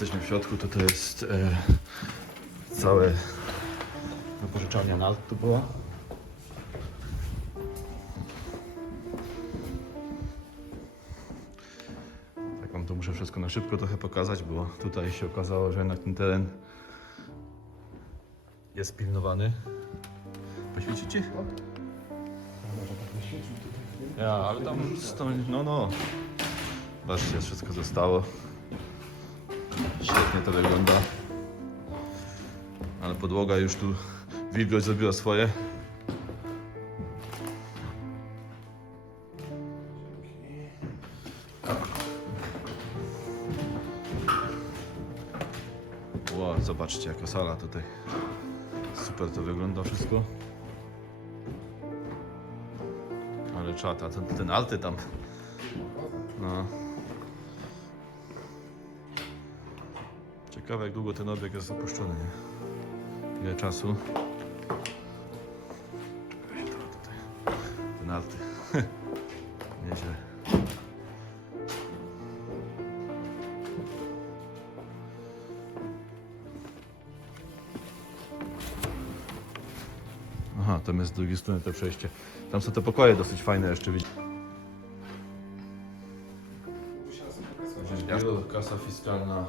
jesteśmy w środku, to to jest e, całe wypożyczalnia NALT tu była. Tak wam to muszę wszystko na szybko trochę pokazać, bo tutaj się okazało, że jednak ten teren jest pilnowany. Poświecicie? Ja, ale tam, tam no no. Zobaczcie, wszystko zostało. Świetnie to wygląda. Ale podłoga już tu wilgoć zrobiła swoje. Wow, zobaczcie jaka sala tutaj. Super to wygląda wszystko. Ale czata, ten, ten alty tam. No. Ciekawe jak długo ten obiekt jest opuszczony, nie? Ile czasu? Ten alty. Nieźle. Aha, tam jest z drugiej strony to przejście. Tam są te pokoje dosyć fajne jeszcze. Biuro, kasa fiskalna.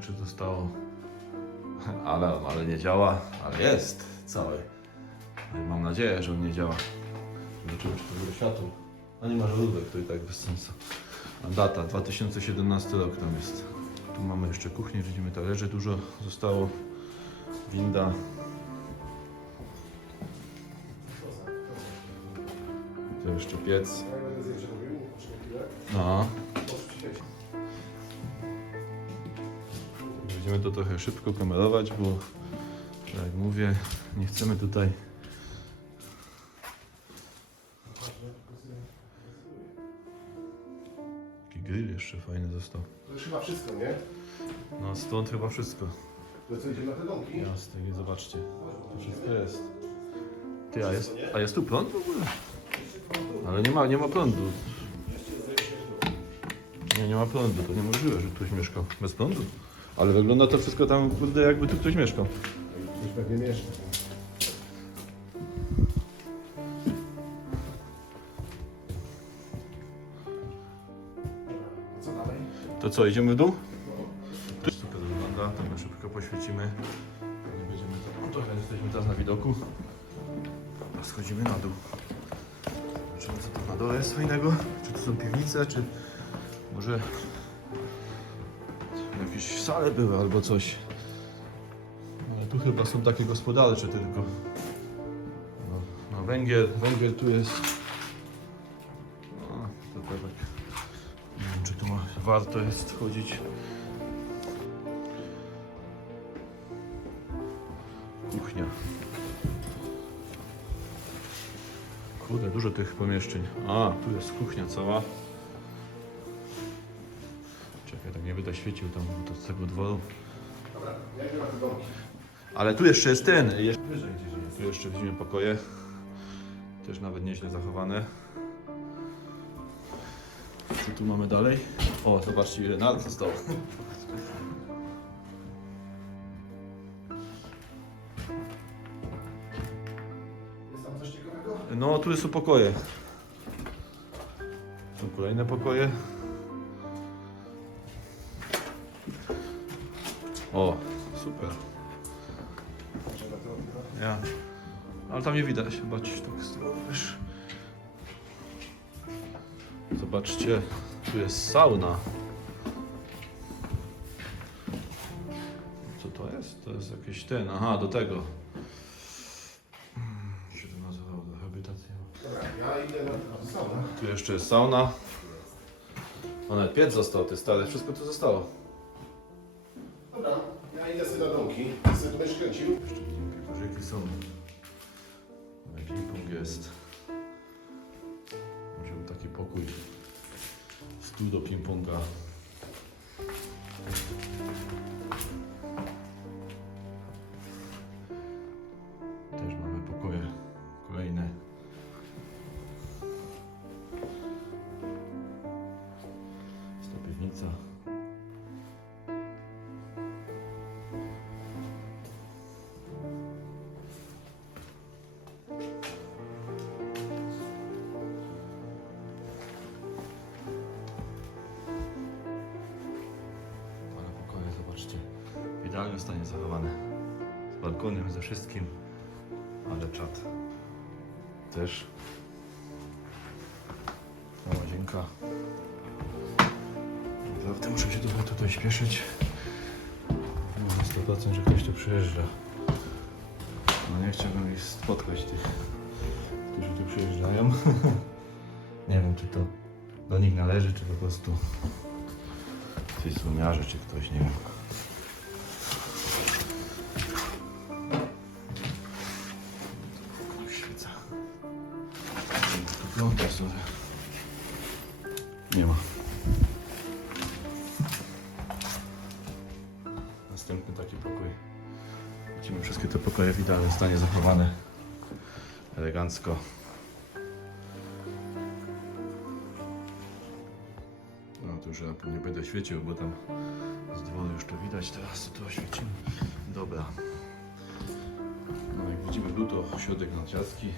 Rzeczy zostało. Alarm, ale nie działa, ale jest cały. Mam nadzieję, że on nie działa. Zobaczymy, czy to będzie światło. A nie ma żarówek, to i tak bez sensu. A data, 2017 rok tam jest. Tu mamy jeszcze kuchnię, widzimy talerzy dużo zostało. Winda. Tu jeszcze piec. No. Będziemy to trochę szybko kamerować, bo tak jak mówię, nie chcemy tutaj Taki grill jeszcze fajny został. To już chyba wszystko, nie? No stąd chyba wszystko. To co, idziemy na te domki? Jasne, nie zobaczcie. To wszystko jest. Ty, a jest, a jest tu prąd w ogóle? Ale nie ma, nie ma prądu. Nie, nie ma prądu, to niemożliwe, że ktoś mieszkał bez prądu. Ale wygląda to wszystko tam, kurde, jakby tu ktoś mieszkał. Już pewnie mieszka. Co dalej? To co, idziemy w dół? Tu super wygląda, tam szybko poświecimy. Nie będziemy no, trochę jesteśmy teraz na widoku. A schodzimy na dół. Zobaczymy co tu na dole jest fajnego. Czy to są piwnice, czy może jakieś sale były albo coś. Ale tu chyba są takie gospodarcze tylko. No, no węgiel, węgiel tu jest. No, to tak. Nie wiem, czy tu ma, warto jest chodzić. Kuchnia. Kurde, dużo tych pomieszczeń. A, tu jest kuchnia cała. Czekaj, tak nie będę świecił tam do z tego dworu. Dobra, ja idę na te domki. Ale tu jeszcze jest ten. Jeszcze. Tu jeszcze widzimy pokoje. Też nawet nieźle zachowane. Co tu mamy dalej? O, zobaczcie ile nart zostało. Jest tam coś ciekawego? No, tu są pokoje. Są kolejne pokoje. O, super. Ja. Ale tam nie widać, zobaczcie, tak z tyłu, wiesz. Zobaczcie, tu jest sauna. Co to jest? To jest jakiś ten, aha, do tego. Hmm, Jak się to nazywało, rehabilitacja. Dobra, ja idę na saunę. Tu jeszcze jest sauna. O, nawet piec został, ty stary, wszystko tu zostało. Dobra, idę sobie na domki. Sobie będziesz kręcił. Korzyki są. Ale ping-pong jest. Był taki pokój. Stół do ping-ponga. Też mamy pokoje kolejne. Jest to piwnica. Idealnym stanie zachowane. Z balkonem, ze wszystkim, ale czat też. Ta łazienka. Naprawdę muszę się trochę tutaj śpieszyć. Mam 100% że ktoś tu przyjeżdża. No nie chciałbym ich spotkać tych, którzy tu przyjeżdżają. nie wiem czy to do nich należy, czy po prostu coś złomiarzy, czy ktoś, nie wiem. Tu piąta sobie. Nie ma. Następny taki pokój. Widzimy wszystkie te pokoje w idealnym stanie zachowane. Elegancko. No to już ja tu nie będę świecił, bo tam z dworu już to widać. Teraz to tu oświecimy. Dobra. No jak widzimy tu to środek nadciastki.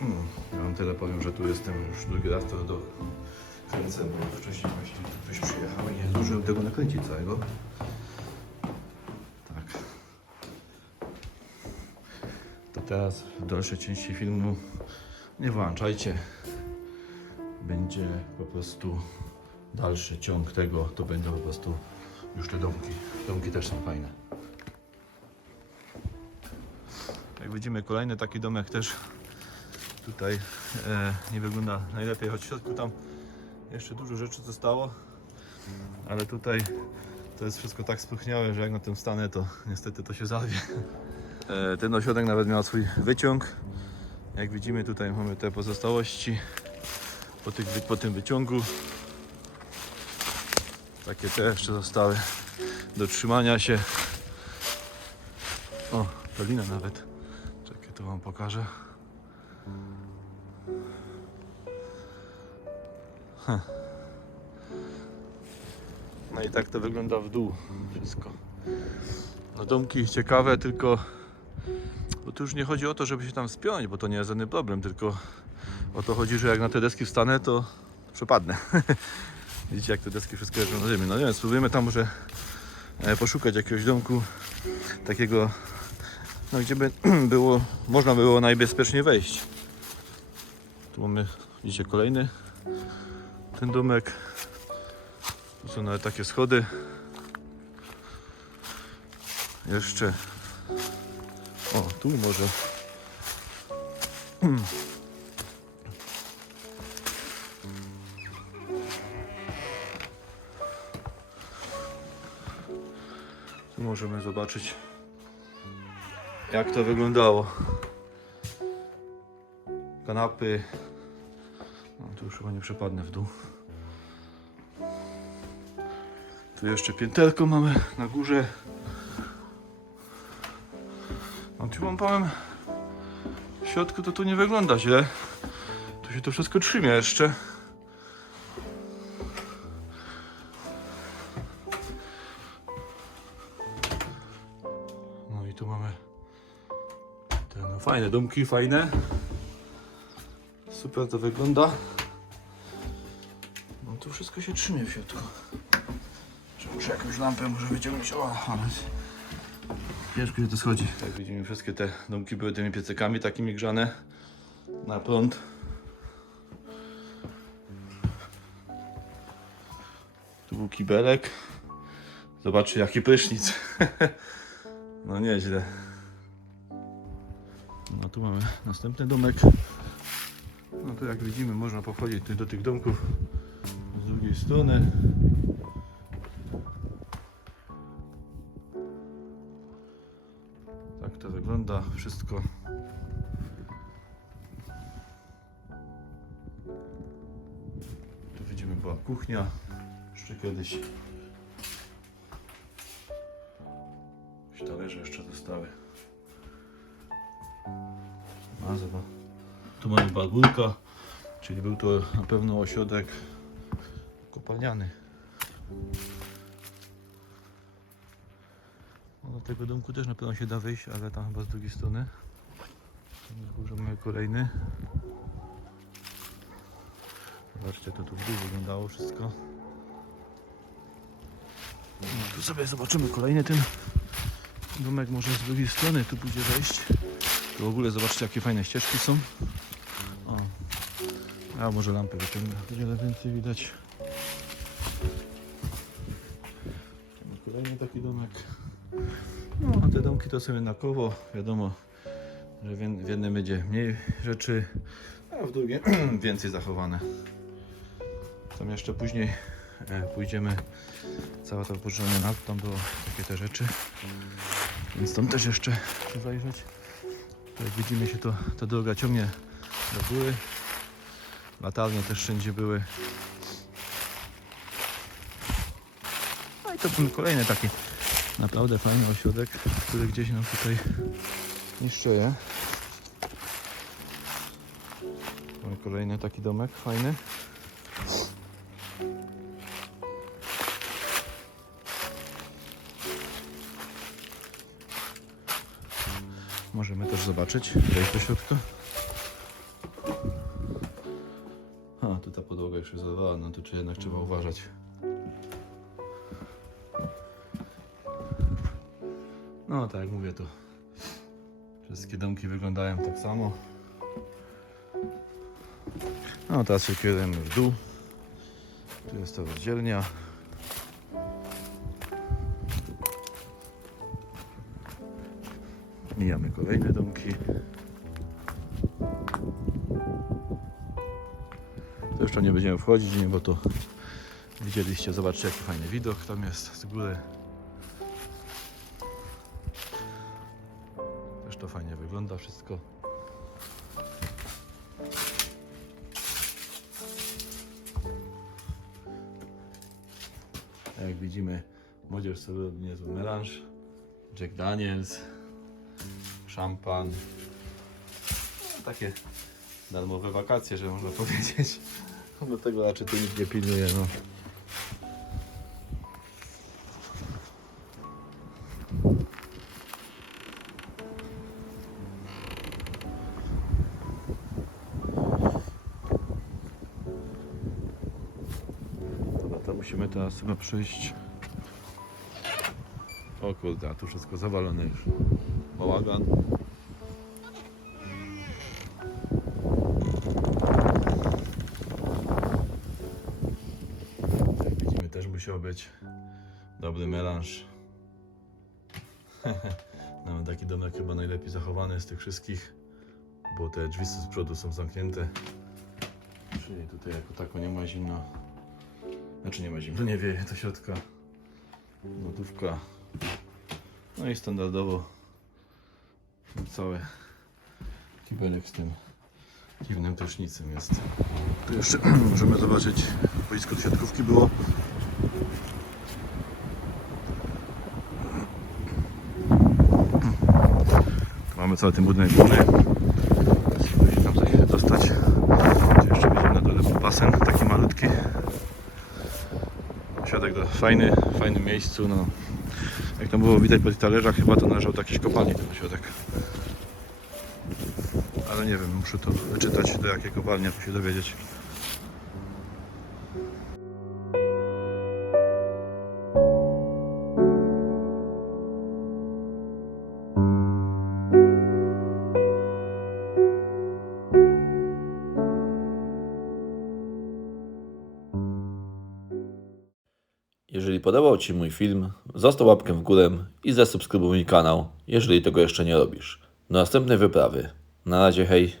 Hmm, ja wam tyle powiem, że tu jestem już drugi raz to do kręcę, bo wcześniej właśnie ktoś przyjechał i nie zdążyłem tego nakręcić całego. Tak. To teraz w dalszej części filmu nie włączajcie. Będzie po prostu dalszy ciąg tego, to będą po prostu już te domki. Domki też są fajne. Jak widzimy kolejny taki domek też tutaj e, nie wygląda najlepiej, choć w środku tam jeszcze dużo rzeczy zostało, ale tutaj to jest wszystko tak spróchniałe, że jak na tym stanę, to niestety to się zarwie. E, ten ośrodek nawet miał swój wyciąg. Jak widzimy tutaj mamy te pozostałości po, tych, po tym wyciągu. Takie te jeszcze zostały do trzymania się. O, to lina nawet. Czekaj, to wam pokażę. Heh. No i tak to wygląda w dół wszystko. No domki ciekawe, tylko bo tu już nie chodzi o to, żeby się tam spiąć, bo to nie jest żaden problem, tylko o to chodzi, że jak na te deski wstanę, to przepadnę. Widzicie, jak te deski wszystko leżą na ziemi. No nie wiem, spróbujemy tam może e, poszukać jakiegoś domku takiego, no gdzie by było, można było najbezpieczniej wejść. Tu mamy, widzicie, kolejny ten domek. Tu są nawet takie schody. Jeszcze. O, tu może. Tu możemy zobaczyć, jak to wyglądało. Kanapy. Już chyba nie przepadnę w dół. Tu jeszcze pięterko mamy na górze. No tu powiem, w środku to tu nie wygląda źle. Tu się to wszystko trzymie jeszcze. No i tu mamy te no, fajne domki, fajne. Super to wygląda. Wszystko się trzymie w środku. Muszę jakąś lampę może wyciągnąć? O, ale ciężko się to schodzi. Jak widzimy, wszystkie te domki były tymi piecekami takimi grzane na prąd. Tu był kibelek. Zobaczcie jaki prysznic. no nieźle. No tu mamy następny domek. No tu jak widzimy można pochodzić do tych domków z drugiej strony. Tak to wygląda wszystko. Tu widzimy była kuchnia. Jeszcze kiedyś. Jakieś talerze jeszcze zostały. Nazwa. Tu mamy bagulka, czyli był to na pewno ośrodek kopalniany. No, do tego domku też na pewno się da wyjść, ale tam chyba z drugiej strony. Górze mamy kolejny. Zobaczcie, to tu w dół wyglądało wszystko. No, tu sobie zobaczymy kolejny ten domek może z drugiej strony, tu będzie wejść. Tu w ogóle zobaczcie jakie fajne ścieżki są. O. A może lampę wyciągnę, będzie ale więcej widać. Kolejny taki domek. No, a te domki to są jednakowo, wiadomo, że w jed- w jednym będzie mniej rzeczy, a w drugim więcej zachowane. Tam jeszcze później e, pójdziemy, cała ta poszerzona nad, tam było takie te rzeczy, więc tam też jeszcze chcę zajrzeć. Jak widzimy się to, ta droga ciągnie do góry, latarnie też wszędzie były. No i to był kolejny taki naprawdę fajny ośrodek, który gdzieś nam tutaj niszczeje. Mamy kolejny taki domek fajny. Możemy też zobaczyć, wejść do środka. A, tu ta podłoga już jest zerwała, no to czy jednak trzeba uważać. No tak jak mówię, to wszystkie domki wyglądają tak samo. No teraz się kierujemy w dół. Tu jest ta rozdzielnia. Mijamy kolejne domki. To jeszcze nie będziemy wchodzić, nie, bo to widzieliście, zobaczcie jaki fajny widok tam jest z góry. Fajnie wygląda wszystko. Jak widzimy, młodzież sobie niezły melanż. Jack Daniels, szampan. No, takie darmowe wakacje, że można powiedzieć. Do tego raczej tu nikt nie pilnuje. No. Musimy teraz chyba przejść. O kurde, a tu wszystko zawalone już. Bałagan. Jak widzimy też musiał być dobry melanż. Mamy taki domek chyba najlepiej zachowany z tych wszystkich, bo te drzwi z przodu są zamknięte. Czyli tutaj jako tako nie ma zimno. Znaczy nie ma zimno, nie wieje do środka. Lodówka. No i standardowo cały kibelek z tym dziwnym prysznicem jest. Tu jeszcze możemy zobaczyć, boisko do siatkówki było. Tu mamy cały ten budynek główny. Spróbuję się tam coś dostać. Tu jeszcze widzimy na dole był basen, taki malutki. Światek do fajny, fajnym miejscu. No. Jak tam było widać po tych talerzach, chyba to należał do jakiejś kopalni ten ośrodek. Ale nie wiem, muszę to wyczytać do jakiej kopalni, aby się dowiedzieć. Jeżeli podobał Ci mój film, zostaw łapkę w górę i zasubskrybuj mój kanał, jeżeli tego jeszcze nie robisz. Do następnej wyprawy. Na razie, hej.